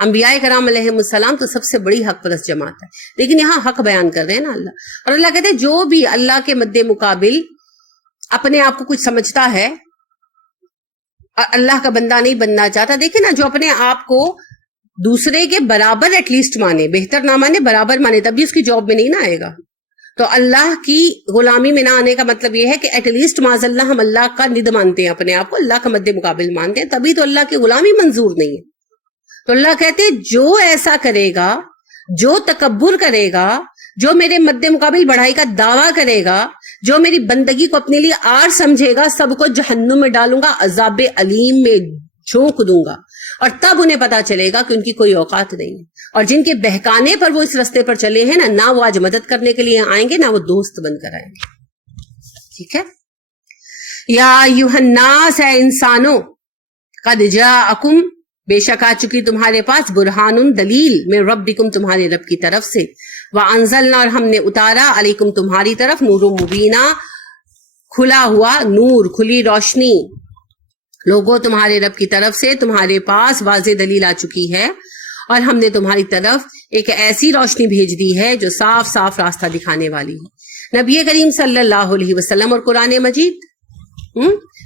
انبیاء کرام علیہ السلام تو سب سے بڑی حق پرست جماعت ہے، لیکن یہاں حق بیان کر رہے ہیں نا اللہ، اور اللہ کہتے ہیں جو بھی اللہ کے مد مقابل اپنے آپ کو کچھ سمجھتا ہے، اللہ کا بندہ نہیں بننا چاہتا، دیکھیں نا، جو اپنے آپ کو دوسرے کے برابر ایٹ لیسٹ مانے، بہتر نہ مانے، برابر مانے، تب بھی اس کی جاب میں نہیں نہ آئے گا۔ تو اللہ کی غلامی میں نہ آنے کا مطلب یہ ہے کہ ایٹ لیسٹ معاذ اللہ ہم اللہ کا ند مانتے ہیں، اپنے آپ کو اللہ کا مد مقابل مانتے ہیں، تبھی تو اللہ کی غلامی منظور نہیں ہے۔ تو اللہ کہتے ہیں جو ایسا کرے گا، جو تکبر کرے گا، جو میرے مد مقابل بڑھائی کا دعویٰ کرے گا، جو میری بندگی کو اپنے لیے آڑ سمجھے گا، سب کو جہنم میں ڈالوں گا، عذاب علیم میں جھونک دوں گا، اور تب انہیں پتا چلے گا کہ ان کی کوئی اوقات نہیں ہے۔ اور جن کے بہکانے پر وہ اس رستے پر چلے ہیں نا، نہ وہ آج مدد کرنے کے لیے آئیں گے، نہ وہ دوست بن کر آئیں گے۔ ٹھیک ہے، یا ایھا الناس، اے انسانوں، قد جاءکم بے شک آ چکی تمہارے پاس، برہان دلیل، من ربکم تمہارے رب کی طرف سے، وانزلنا اور ہم نے اتارا، علیکم تمہاری طرف، نور مبینہ کھلا ہوا نور، کھلی روشنی، لوگوں تمہارے رب کی طرف سے تمہارے پاس واضح دلیل آ چکی ہے، اور ہم نے تمہاری طرف ایک ایسی روشنی بھیج دی ہے جو صاف صاف راستہ دکھانے والی ہے، نبی کریم صلی اللہ علیہ وسلم اور قرآن مجید۔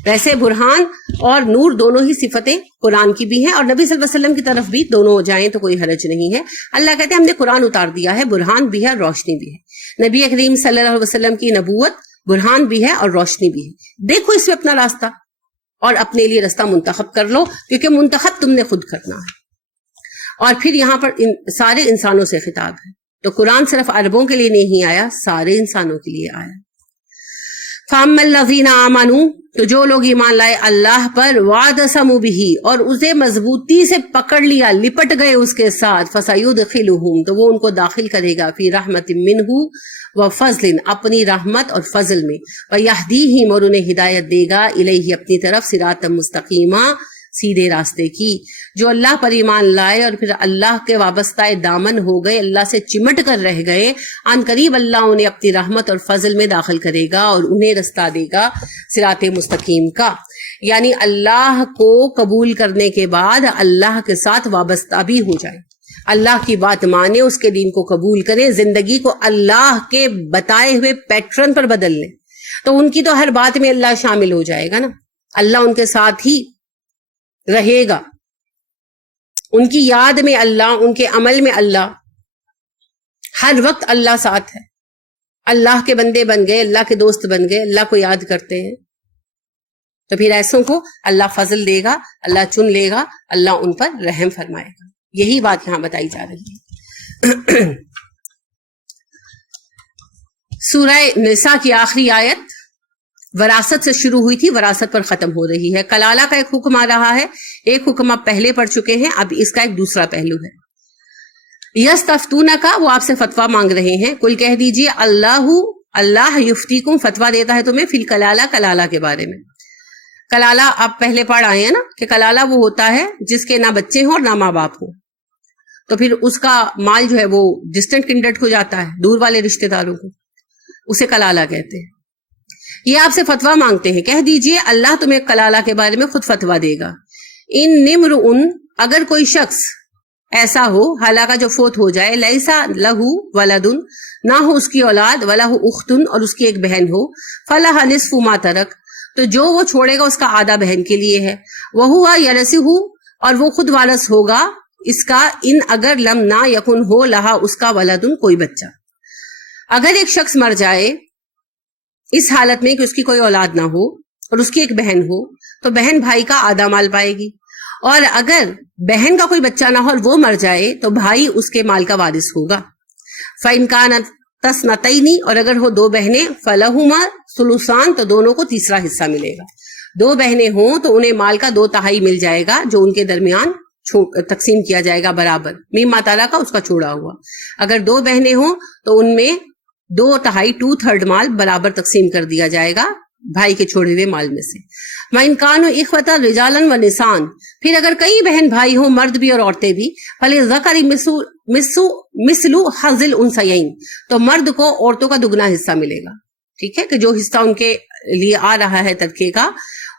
ویسے برہان اور نور دونوں ہی صفتیں قرآن کی بھی ہیں، اور نبی صلی اللہ علیہ وسلم کی طرف بھی دونوں ہو جائیں تو کوئی حرج نہیں ہے۔ اللہ کہتے ہیں ہم نے قرآن اتار دیا ہے، برہان بھی ہے اور روشنی بھی ہے۔ نبی کریم صلی اللہ علیہ وسلم کی نبوت برہان بھی ہے اور روشنی بھی ہے۔ دیکھو اس میں اپنا راستہ اور اپنے لیے راستہ منتخب کر لو، کیونکہ منتخب تم نے خود کرنا ہے۔ اور پھر یہاں پر سارے انسانوں سے خطاب ہے، تو قرآن صرف عربوں کے لیے نہیں آیا، سارے انسانوں کے لیے آیا۔ فَأَمَّا الَّذِينَ آمَنُوا، تو جو لوگ ایمان لائے اللہ پر، وَاعْتَصَمُوا بِهِ، اور اسے مضبوطی سے پکڑ لیا، لپٹ گئے اس کے ساتھ، فَسَيُدْخِلُهُمْ، تو وہ ان کو داخل کرے گا، فِي رَحْمَةٍ مِّنْهُ وَفَضْلٍ، اپنی رحمت اور فضل میں، وَيَهْدِيهِمْ، اور انہیں ہدایت دے گا، إِلَيْهِ، اپنی طرف، صِرَاطًا مُسْتَقِيمًا، سیدھے راستے کی۔ جو اللہ پر ایمان لائے اور پھر اللہ کے وابستہ دامن ہو گئے، اللہ سے چمٹ کر رہ گئے، عن قریب اللہ انہیں اپنی رحمت اور فضل میں داخل کرے گا اور انہیں رستہ دے گا صراط مستقیم کا۔ یعنی اللہ کو قبول کرنے کے بعد اللہ کے ساتھ وابستہ بھی ہو جائے، اللہ کی بات مانے، اس کے دین کو قبول کریں، زندگی کو اللہ کے بتائے ہوئے پیٹرن پر بدل لیں، تو ان کی تو ہر بات میں اللہ شامل ہو جائے گا نا، اللہ ان کے ساتھ ہی رہے گا، ان کی یاد میں اللہ، ان کے عمل میں اللہ، ہر وقت اللہ ساتھ ہے، اللہ کے بندے بن گئے، اللہ کے دوست بن گئے، اللہ کو یاد کرتے ہیں، تو پھر ایسوں کو اللہ فضل دے گا، اللہ چن لے گا، اللہ ان پر رحم فرمائے گا۔ یہی بات یہاں بتائی جا رہی ہے۔ سورہ نساء کی آخری آیت وراثت سے شروع ہوئی تھی، وراثت پر ختم ہو رہی ہے۔ کلالہ کا ایک حکم آ رہا ہے، ایک حکم آپ پہلے پڑھ چکے ہیں، اب اس کا ایک دوسرا پہلو ہے۔ یستفتونک، وہ آپ سے فتویٰ مانگ رہے ہیں، کل کہہ دیجئے اللہ یفتیکم، فتویٰ دیتا ہے تمہیں، فی الکلالہ، کلالہ کے بارے میں۔ کلالہ آپ پہلے پڑھ آئے ہیں نا کہ کلالہ وہ ہوتا ہے جس کے نہ بچے ہوں اور نہ ماں باپ ہوں، تو پھر اس کا مال جو ہے وہ ڈسٹنٹ کنڈٹ کو جاتا ہے، دور والے رشتہ داروں کو، اسے کلالہ کہتے ہیں۔ یہ آپ سے فتویٰ مانگتے ہیں، کہہ دیجئے اللہ تمہیں کلالہ کے بارے میں خود فتویٰ دے گا۔ ان نمرؤن، اگر کوئی شخص ایسا ہو، حالانکہ جو فوت ہو جائے، لیسا لہو ولدن، نہ ہو اس کی اولاد، ولہ اختن، اور اس کی ایک بہن ہو، فلہ نصف ما ترک، تو جو وہ چھوڑے گا اس کا آدھا بہن کے لیے ہے، وہوا یرثہ، اور وہ خود وارث ہوگا اس کا، ان اگر لم نہ یکن، ہو لہا اس کا ولدن، کوئی بچہ۔ اگر ایک شخص مر جائے اس حالت میں کہ اس کی کوئی اولاد نہ ہو اور اس کی ایک بہن ہو، تو بہن بھائی کا آدھا مال پائے گی، اور اگر بہن کا کوئی بچہ نہ ہو اور وہ مر جائے تو بھائی اس کے مال کا وارث ہوگا۔ فَإِنْ كَانَتْ تَثْنَتَيْنِ، اور اگر ہو دو بہنیں، فَلَهُمَا ثُلُثَانِ، تو دونوں کو تیسرا حصہ ملے گا۔ دو بہنیں ہوں تو انہیں مال کا 2/3 مل جائے گا، جو ان کے درمیان تقسیم کیا جائے گا برابر، مما تعالیٰ کا، اس کا چھوڑا ہوا۔ اگر دو بہنیں ہوں تو ان میں 2/3 2/3 مال برابر تقسیم کر دیا جائے گا بھائی کے چھوڑے ہوئے مال میں سے۔ وَإِنْ كَانُوا إِخْوَةً رِجَالًا وَنِسَاءً، پھر اگر کئی بہن بھائی ہوں، مرد بھی اور عورتیں بھی، فَلِلذَّكَرِ مِثْلُ حَظِّ الْأُنثَيَيْنِ، تو مرد کو عورتوں کا دگنا حصہ ملے گا، ٹھیک ہے، کہ جو حصہ ان کے لیے آ رہا ہے ترکے کا،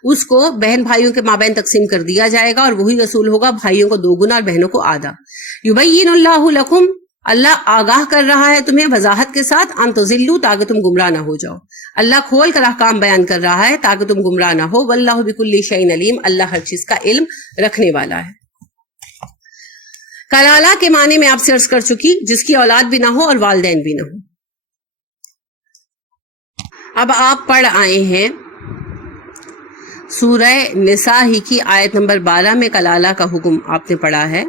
اس کو بہن بھائیوں کے مابین تقسیم کر دیا جائے گا، اور وہی وصول ہوگا، بھائیوں کو 2 گنا اور بہنوں کو آدھا۔ یبین اللہ لکم، اللہ آگاہ کر رہا ہے تمہیں وضاحت کے ساتھ، ان تضلوا، تاکہ تم گمراہ نہ ہو جاؤ، اللہ کھول کر احکام بیان کر رہا ہے تاکہ تم گمراہ نہ ہو۔ واللہ بکل شیء علیم، اللہ ہر چیز کا علم رکھنے والا ہے۔ کلالہ کے معنی میں آپ سے عرض کر چکی، جس کی اولاد بھی نہ ہو اور والدین بھی نہ ہو۔ اب آپ پڑھ آئے ہیں سورہ نساء ہی کی آیت نمبر 12 میں کلالہ کا حکم آپ نے پڑھا ہے،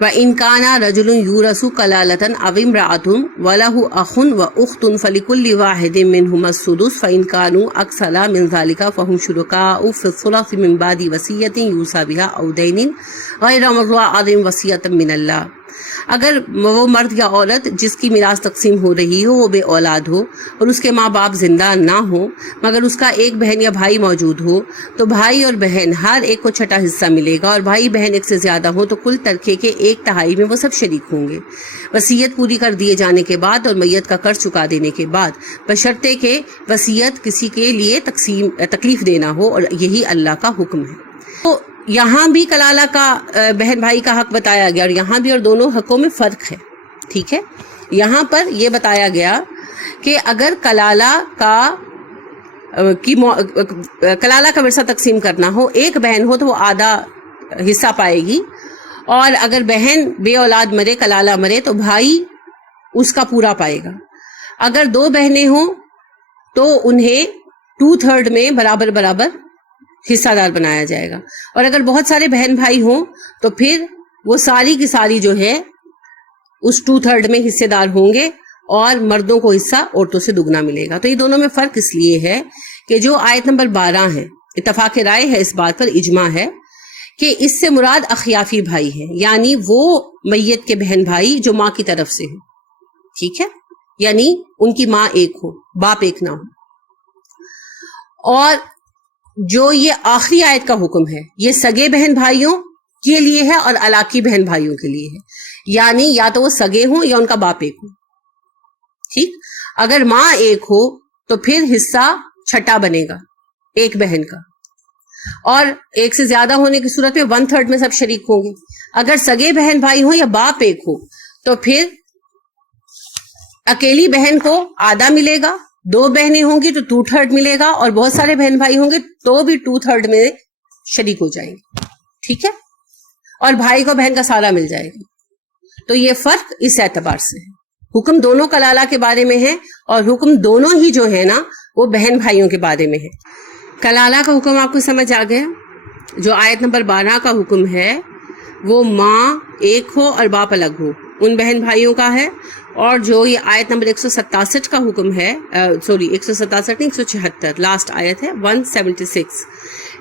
وَإِنْ كَانَ رَجُلٌ يُورَثُ كَلَالَةً أَوِ امْرَأَةٌ وَلَهُ أَخٌ وَأُخْتٌ فَلِكُلِّ وَاحِدٍ مِّنْهُمَا السُّدُسُ فَإِنْ كَانُوا أَكْثَرَ مِنْ ذَلِكَ فَهُمْ شُرَكَاءُ فِي الثُّلُثِ مِنْ بَعْدِ وَصِيَّةٍ يُوصَى بِهَا أَوْ دَيْنٍ غَيْرَ مُضَارٍّ وَصِيَّةً مِّنَ اللَّهِ، اگر وہ مرد یا عورت جس کی میراث تقسیم ہو رہی ہو وہ بے اولاد ہو اور اس کے ماں باپ زندہ نہ ہو مگر اس کا ایک بہن یا بھائی موجود ہو، تو بھائی اور بہن ہر ایک کو چھٹا حصہ ملے گا، اور بھائی بہن ایک سے زیادہ ہو تو کل ترکے کے 1/3 میں وہ سب شریک ہوں گے، وصیت پوری کر دیے جانے کے بعد اور میت کا قرض چکا دینے کے بعد، بشرطے کہ وصیت کسی کے لیے تکلیف دینا ہو، اور یہی اللہ کا حکم ہے۔ تو یہاں بھی کلالہ کا بہن بھائی کا حق بتایا گیا، اور یہاں بھی، اور دونوں حقوں میں فرق ہے، ٹھیک ہے۔ یہاں پر یہ بتایا گیا کہ اگر کلالہ کا ورثہ تقسیم کرنا ہو، ایک بہن ہو تو وہ آدھا حصہ پائے گی، اور اگر بہن بے اولاد مرے، کلالہ مرے، تو بھائی اس کا پورا پائے گا۔ اگر 2 بہنیں ہوں تو انہیں 2/3 میں برابر برابر حصہ دار بنایا جائے گا، اور اگر بہت سارے بہن بھائی ہوں تو پھر وہ ساری کی ساری جو ہے اس 2/3 میں حصے دار ہوں گے اور مردوں کو حصہ عورتوں سے دگنا ملے گا. تو یہ دونوں میں فرق اس لیے ہے کہ جو آیت نمبر 12 ہے اتفاق رائے ہے اس بات پر، اجماع ہے کہ اس سے مراد اخیافی بھائی ہے، یعنی وہ میت کے بہن بھائی جو ماں کی طرف سے ہیں. ٹھیک ہے، یعنی ان کی ماں ایک ہو باپ ایک نہ ہو. اور جو یہ آخری آیت کا حکم ہے یہ سگے بہن بھائیوں کے لیے ہے اور علاقی بہن بھائیوں کے لیے ہے، یعنی یا تو وہ سگے ہوں یا ان کا باپ ایک ہو. ٹھیک، اگر ماں ایک ہو تو پھر حصہ چھٹا بنے گا ایک بہن کا، اور ایک سے زیادہ ہونے کی صورت میں 1/3 میں سب شریک ہوں گے. اگر سگے بہن بھائی ہوں یا باپ ایک ہو تو پھر اکیلی بہن کو آدھا ملے گا، 2 بہنیں ہوں گی تو 2/3 ملے گا، اور بہت سارے بہن بھائی ہوں گے تو بھی 2/3 میں شریک ہو جائیں گے. ٹھیک ہے، اور بھائی کو بہن کا سارا مل جائے گا. تو یہ فرق اس اعتبار سے ہے. حکم دونوں کلالہ کے بارے میں ہے اور حکم دونوں ہی جو ہے نا وہ بہن بھائیوں کے بارے میں ہے. کلالہ کا حکم آپ کو سمجھ آ گیا. جو آیت نمبر 12 کا حکم ہے وہ ماں ایک ہو اور باپ الگ ہو ان بہن بھائیوں کا ہے. اور جو یہ آیت نمبر 167 کا حکم ہے 167 نہیں 176 لاسٹ آیت ہے 176،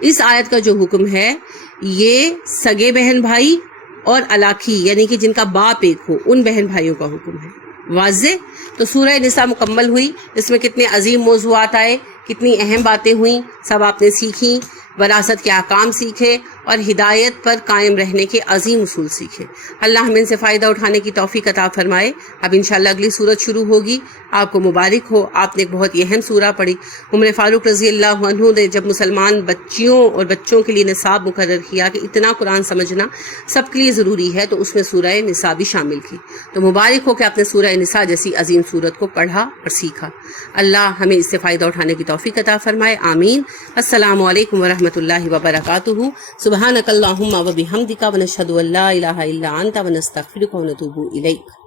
اس آیت کا جو حکم ہے یہ سگے بہن بھائی اور علاقی یعنی کہ جن کا باپ ایک ہو ان بہن بھائیوں کا حکم ہے. واضح؟ تو سورہ نساء مکمل ہوئی، اس میں کتنے عظیم موضوعات آئے، کتنی اہم باتیں ہوئیں، سب آپ نے سیکھی. وراثت کے احکام سیکھے اور ہدایت پر قائم رہنے کے عظیم اصول سیکھے. اللہ ہمیں ان سے فائدہ اٹھانے کی توفیق عطا فرمائے. اب انشاءاللہ اگلی سورت شروع ہوگی. آپ کو مبارک ہو، آپ نے ایک بہت ہی اہم سورہ پڑھی. عمر فاروق رضی اللہ عنہ نے جب مسلمان بچیوں اور بچوں کے لیے نصاب مقرر کیا کہ اتنا قرآن سمجھنا سب کے لیے ضروری ہے، تو اس میں سورہ نساء بھی شامل کی. تو مبارک ہو کہ آپ نے سورہ نساء جیسی عظیم سورت کو پڑھا اور سیکھا. اللہ ہمیں اس سے فائدہ اٹھانے کی توفیق عطا فرمائے. آمین. السلام علیکم ورحمۃ اللہ وبرکاتہ. سبحانک اللہم و بحمدک ونشہد ان لا الہ الا انت ونستغفرک ونتوب الیک.